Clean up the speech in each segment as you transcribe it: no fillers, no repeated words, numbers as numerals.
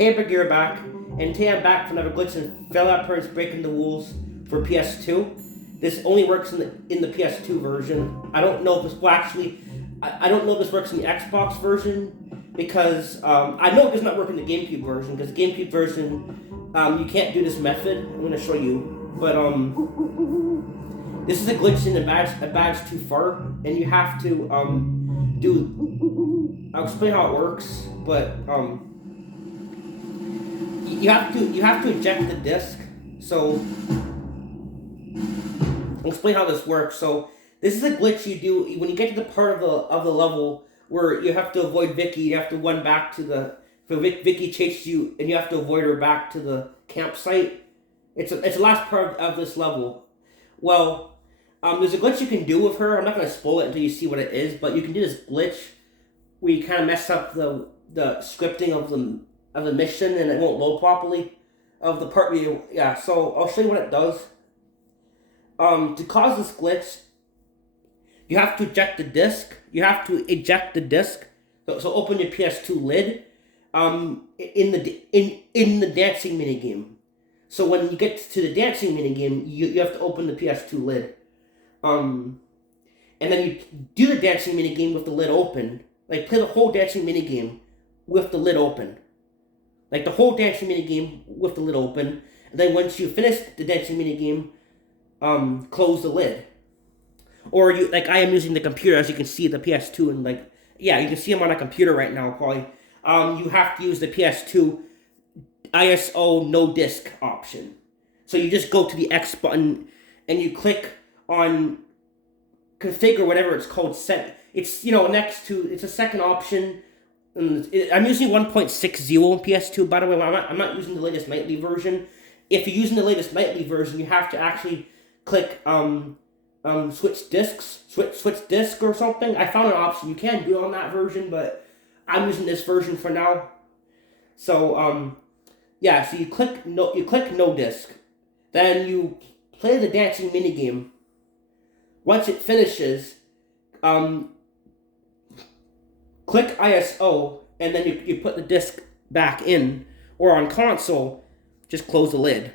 Hey Vicki, you're back. And today I'm back for another glitch in Fallout Prince Breaking the Rules for PS2. This only works in the PS2 version. I don't know if this well actually I don't know if this works in the Xbox version because I know it does not work in the GameCube version because the GameCube version you can't do this method. I'm gonna show you. But this is a glitch in the badge too far and you have to I'll explain how it works, but you have to eject the disc. So I'll explain how this works. So this is a glitch you do when you get to the part of the level where you have to avoid Vicki. You have to run back to Vicki chases you, and you have to avoid her back to the campsite. It's the last part of this level. Well, there's a glitch you can do with her. I'm not going to spoil it until you see what it is, but you can do this glitch where you kind of mess up the scripting of the mission and it won't load properly of the part where you, yeah, so I'll show you what it does. To cause this glitch, you have to eject the disc. You have to eject the disc. So open your PS2 lid in the dancing minigame. So when you get to the dancing minigame, you have to open the PS2 lid. And then you do the dancing minigame with the lid open. Like, play the whole dancing minigame with the lid open. Like, the whole dancing minigame with the lid open. And then once you finish the dancing minigame, close the lid. Or, like, I am using the computer, as you can see, the PS2, and, like, yeah, you can see I'm on a computer right now, probably. You have to use the PS2 ISO no disk option. So you just go to the X button, and you click on configure, whatever it's called, set. It's, next to, it's a second option. I'm using 1.60 on PS2, by the way. I'm not using the latest nightly version. If you're using the latest nightly version, you have to actually click switch discs, switch disc or something. I found an option you can do it on that version, but I'm using this version for now. So yeah, so you click no disc, then you play the dancing minigame. Once it finishes, click ISO, and then you put the disc back in, or on console, just close the lid.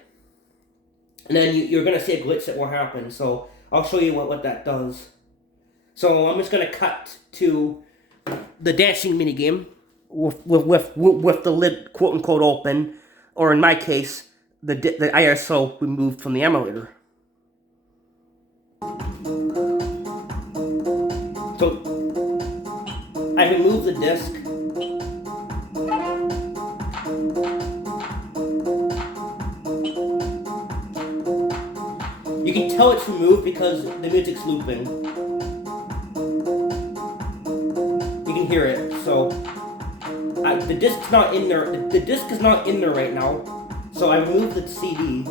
And then you're going to see a glitch that will happen, so I'll show you what that does. So I'm just going to cut to the dancing minigame with the lid quote-unquote open, or in my case, the ISO removed from the emulator. So I remove the disc. You can tell it's removed because the music's looping. You can hear it. So the disc's not in there. The disc is not in there right now. So I removed the CD.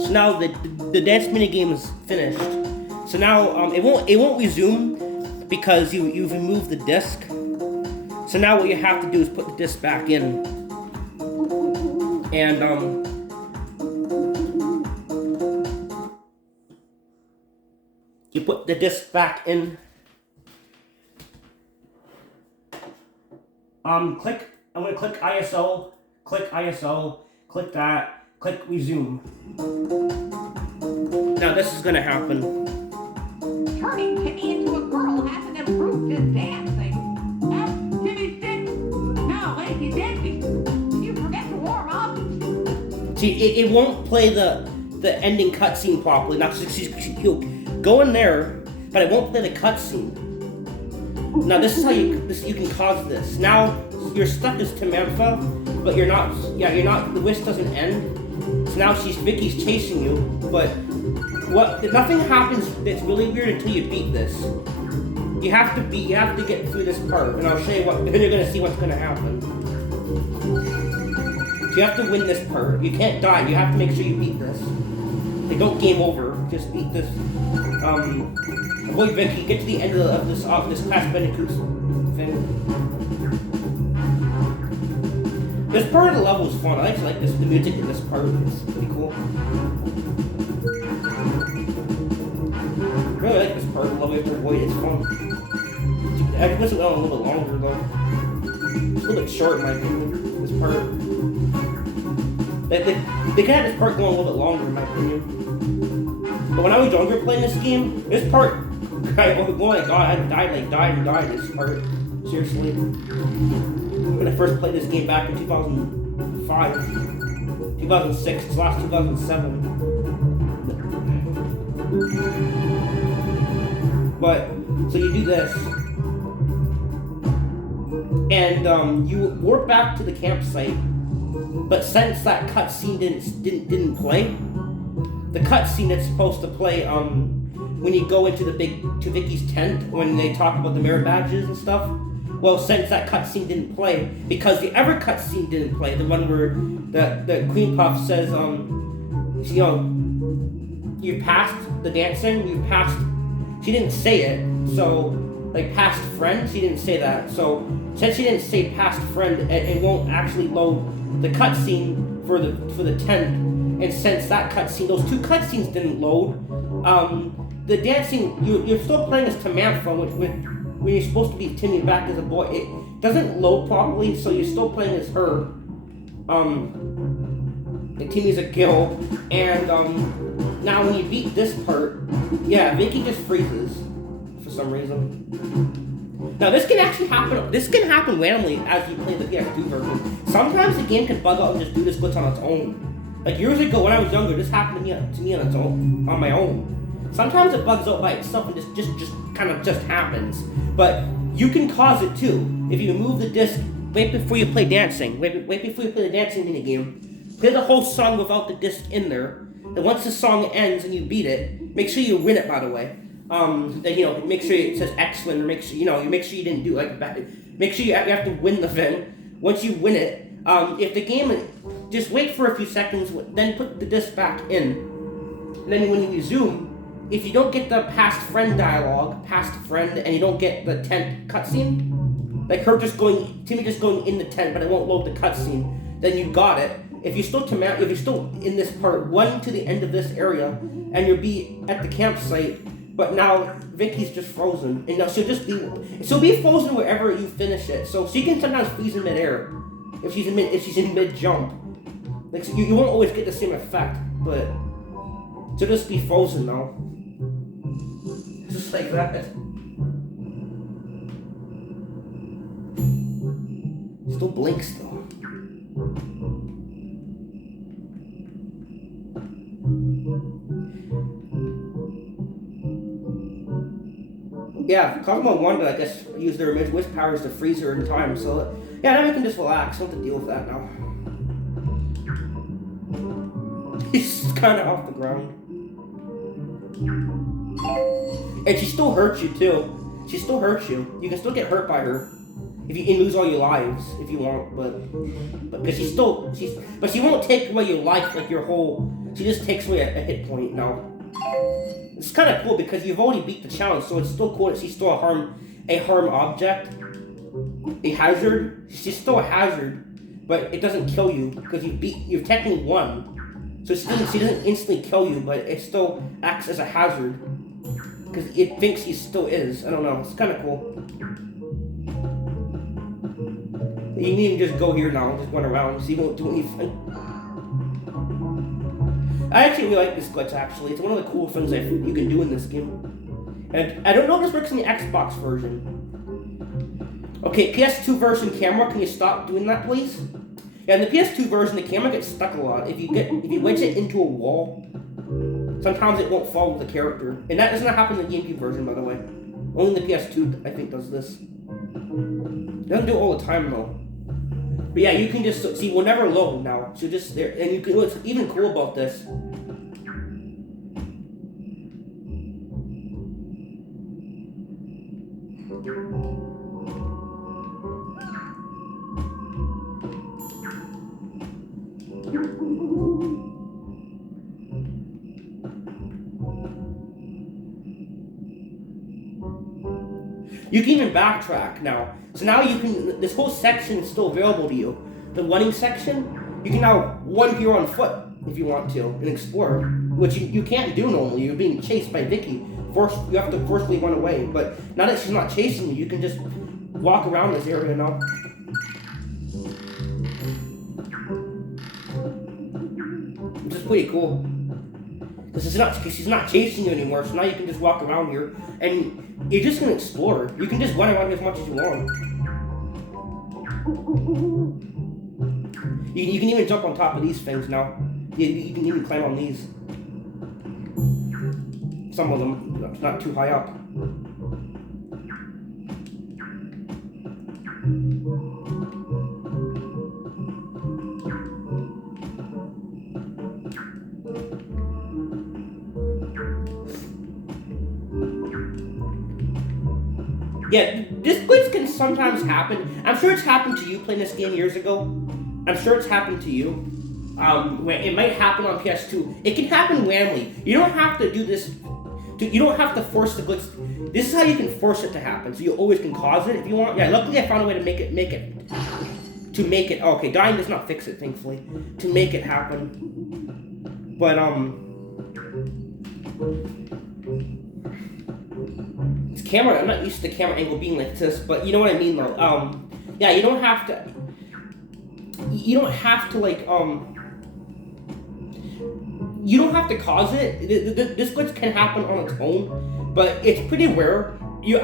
So now the dance minigame is finished. So now it won't resume because you've removed the disc. So now what you have to do is put the disc back in, and you put the disc back in. I'm gonna click ISO, click that, click resume. Now this is gonna happen. Turning Timmy into a girl hasn't improved his dancing. Timmy stick. No, lazy dancing. You forget to warm up. See, it won't play the ending cutscene properly. Now you'll go in there, but it won't play the cutscene. Now this is how you can cause this. Now you're stuck as Timantha, but you're not. Yeah, you're not. The wish doesn't end. So now Vicky's chasing you, but nothing happens that's really weird until you beat this. You have to get through this part, and I'll show you then you're gonna see what's gonna happen. So you have to win this part. You can't die. You have to make sure you beat this. Like, don't game over. just beat this. Avoid Vicki. Get to the end of this Crash Bandicoot thing. This part of the level is fun. I actually like this. The music in this part is pretty cool. I really like this part of the level. You have to avoid. It's fun. I wish it went on a little bit longer though. It's a little bit short in my opinion. This part. They could have this part going a little bit longer in my opinion. But when I was younger playing this game, this part, oh my god, I died this part. Seriously. When I first played this game back in 2005, 2006, it's last 2007. But, so you do this. And you warp back to the campsite. But since that cutscene didn't play, the cutscene that's supposed to play when you go into to Vicky's tent when they talk about the merit badges and stuff. Well, since that cutscene didn't play, because the other cutscene didn't play, the one where the Queen Puff says, you know, you passed the dancing, you passed. She didn't say it, so like past friend, she didn't say that. So since she didn't say past friend, it won't actually load the cutscene for the tent. And since that cutscene, those two cutscenes didn't load, the dancing you're still playing as Tamantha, when you're supposed to be continuing back as a boy, it doesn't load properly, so you're still playing as her. And Timmy's a kill, and now when you beat this part, yeah, Vicki just freezes for some reason. Now this can actually happen. This can happen randomly as you play the PS2 version. Sometimes the game can bug out and just do this glitch on its own. Like years ago when I was younger, this happened to me on its own, on my own. Sometimes it bugs out by itself and just kind of just happens. But you can cause it too. If you move the disc right before you play dancing, right before you play the dancing minigame, play the whole song without the disc in there. And once the song ends and you beat it, make sure you win it, by the way. Then, you know, make sure it says excellent, or make sure, you know, you make sure you didn't do like bad. Make sure you have to win the thing. Once you win it, if the game, just wait for a few seconds, then put the disc back in. And then when you resume, if you don't get the past friend dialogue, and you don't get the tent cutscene, like Timmy just going in the tent, but it won't load the cutscene, then you got it. If you're still in this part 1 to the end of this area, and you'll be at the campsite, but now Vicky's just frozen, and now she'll be frozen wherever you finish it. So she can sometimes freeze in midair if she's in mid jump. Like so you won't always get the same effect, but she'll just be frozen now. Just like that. Still blinks though. Yeah, Cosmo Wanda, I guess, used their wish powers to freeze her in time, so yeah, now we can just relax. Don't have to deal with that now. He's kind of off the ground. And she still hurts you too. She still hurts you. You can still get hurt by her if you lose all your lives if you want, but because but she won't take away your life like your whole. She just takes away a hit point now. It's kind of cool because you've already beat the challenge, so it's still cool that she's still a harm object, a hazard. She's still a hazard, but it doesn't kill you because you've technically won. So she doesn't instantly kill you, but it still acts as a hazard because it thinks he still is. I don't know. It's kind of cool. You need to just go here now and just run around, so you won't do anything. I actually really like this glitch, actually. It's one of the cool things that you can do in this game. And I don't know if this works in the Xbox version. Okay, PS2 version camera, can you stop doing that, please? Yeah, in the PS2 version, the camera gets stuck a lot. If you wedge it into a wall, sometimes it won't follow the character. And that does not happen in the GameCube version, by the way. Only the PS2, I think, does this. It doesn't do it all the time, though. But yeah, you can just see we'll never load now. So just there, and you can. What's even cool about this? You can even backtrack now. So now you can. This whole section is still available to you. The running section, you can now run here on foot if you want to and explore, which you can't do normally. You're being chased by Vicki. First, you have to forcefully run away. But now that she's not chasing you, you can just walk around this area now. Which is pretty cool. Because she's not chasing you anymore, so now you can just walk around here and you're just gonna explore. You can just run around as much as you want. You can even jump on top of these things now. You can even climb on these. Some of them, not too high up. Yeah, this glitch can sometimes happen. I'm sure it's happened to you playing this game years ago. I'm sure it's happened to you. It might happen on PS2. It can happen randomly. You don't have to do this. You don't have to force the glitch. This is how you can force it to happen. So you always can cause it if you want. Yeah, luckily I found a way to make it. Oh, okay, dying does not fix it, thankfully. To make it happen. But this camera. I'm not used to the camera angle being like this, but you know what I mean, though. Yeah, you don't have to. You don't have to like You don't have to cause it. This glitch can happen on its own, but it's pretty rare.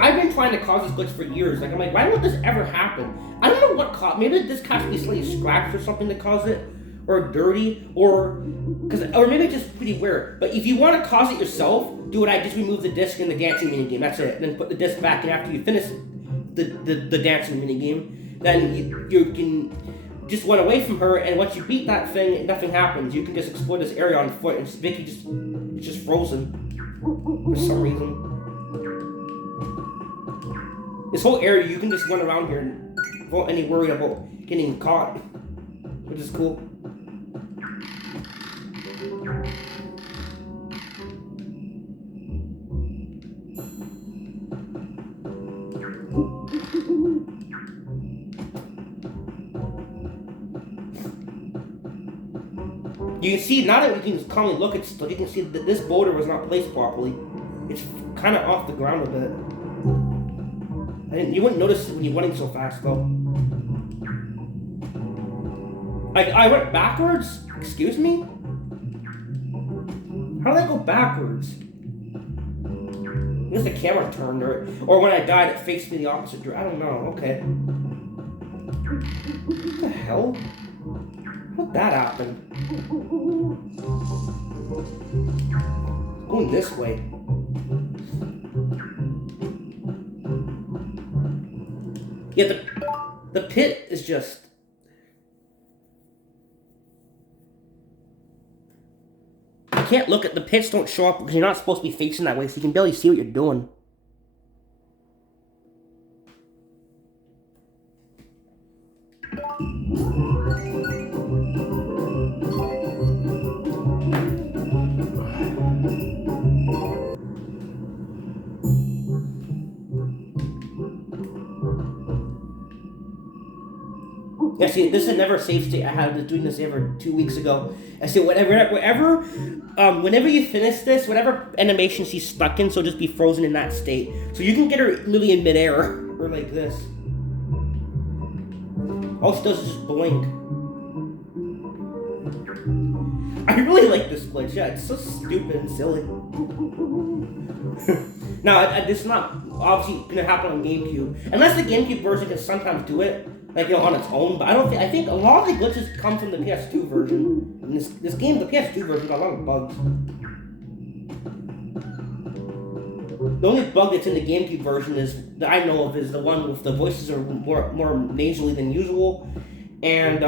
I've been trying to cause this glitch for years. Like I'm like, why won't this ever happen? I don't know what caused. Maybe this has to be slightly scratched or something to cause it, or dirty, or maybe it's just pretty rare. But if you want to cause it yourself, do what I just remove the disc in the dancing minigame. That's it. Then put the disc back, and after you finish the dancing minigame, then you can just run away from her, and once you beat that thing, nothing happens. You can just explore this area on foot, and Vicki it's just frozen for some reason. This whole area, you can just run around here and without any worry about getting caught, which is cool. You can see, now that we can calmly look at stuff, you can see that this boulder was not placed properly. It's kind of off the ground a bit. You wouldn't notice it when you're running so fast, though. I went backwards? Excuse me? How did I go backwards? I guess the camera turned, or when I died, it faced me the opposite direction. I don't know, okay. What the hell? How'd that happen? Going this way. Yeah, the pit is just... You can't look at the pits, don't show up because you're not supposed to be facing that way, so you can barely see what you're doing. Yeah, see, this is never a safe state. I was doing this ever 2 weeks ago. I see, whenever you finish this, whatever animation she's stuck in, so just be frozen in that state. So you can get her literally in midair, or like this. All she does is just blink. I really like this glitch. Yeah, it's so stupid and silly. Now, this is not obviously gonna happen on GameCube, unless the GameCube version can sometimes do it. Like, on its own, but I think a lot of the glitches come from the PS2 version. And this game, the PS2 version, got a lot of bugs. The only bug that's in the GameCube version that I know of is the one with the voices are more nasally than usual, and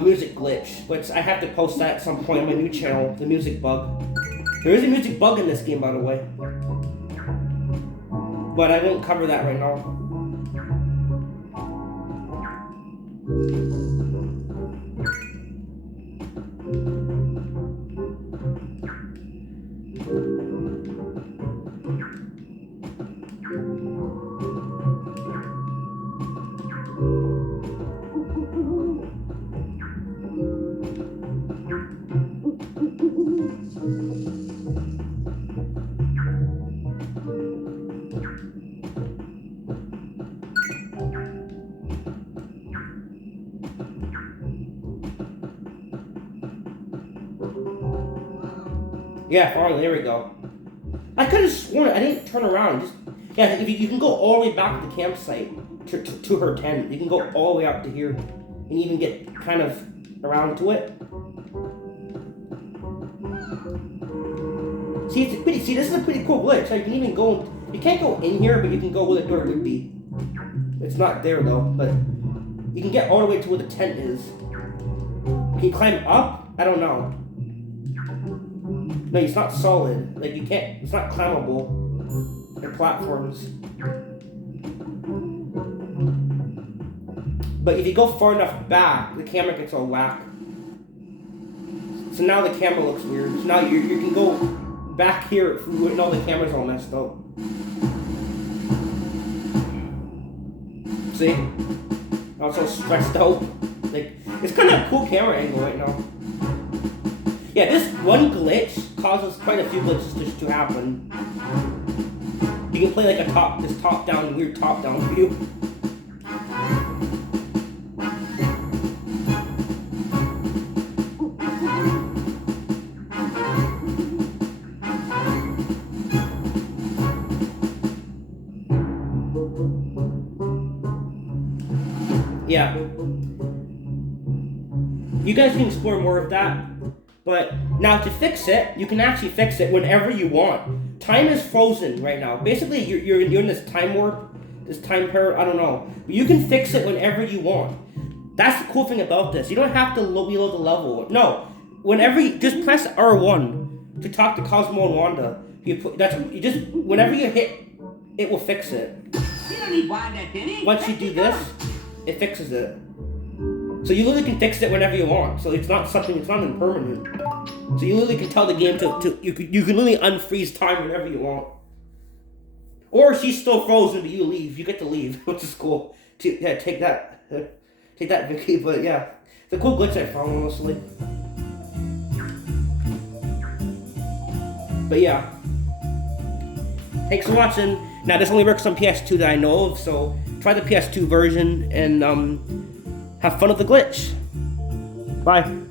music glitch, which I have to post that at some point on my new channel. The music bug. There is a music bug in this game, by the way. But I won't cover that right now. Yeah, finally, there we go. I could have sworn I didn't turn around. Just yeah, if you can go all the way back to the campsite to her tent. You can go all the way up to here, and even get kind of around to it. See, it's pretty. See, this is a pretty cool glitch. You can even go. You can't go in here, but you can go where the door would be. It's not there though, but you can get all the way to where the tent is. Can you climb up? I don't know. No, it's not solid. Like you can't. It's not climbable. They're platforms. But if you go far enough back, the camera gets all whack. So now the camera looks weird. So now you can go back here when all the cameras all messed up. See? I'm so stressed out. Like it's kind of a cool camera angle right now. Yeah, this one glitch causes quite a few glitches to happen. You can play like this top-down, weird top-down view. Yeah. You guys can explore more of that. But now to fix it, you can actually fix it whenever you want. Time is frozen right now. Basically, you're in this time warp, this time paradox, I don't know. But you can fix it whenever you want. That's the cool thing about this. You don't have to reload the level. No, whenever you just press R1 to talk to Cosmo and Wanda. Whenever you hit, it will fix it. You don't need Wanda, Timmy. Once you do this, it fixes it. So you literally can fix it whenever you want. So it's not impermanent. So you literally can tell the game you can literally unfreeze time whenever you want. Or she's still frozen, but you leave. You get to leave, which is cool. Yeah, take that, Vicki. But yeah, it's a cool glitch I found, honestly. But yeah, thanks for watching. Now this only works on PS2 that I know of, so try the PS2 version and have fun with the glitch. Bye.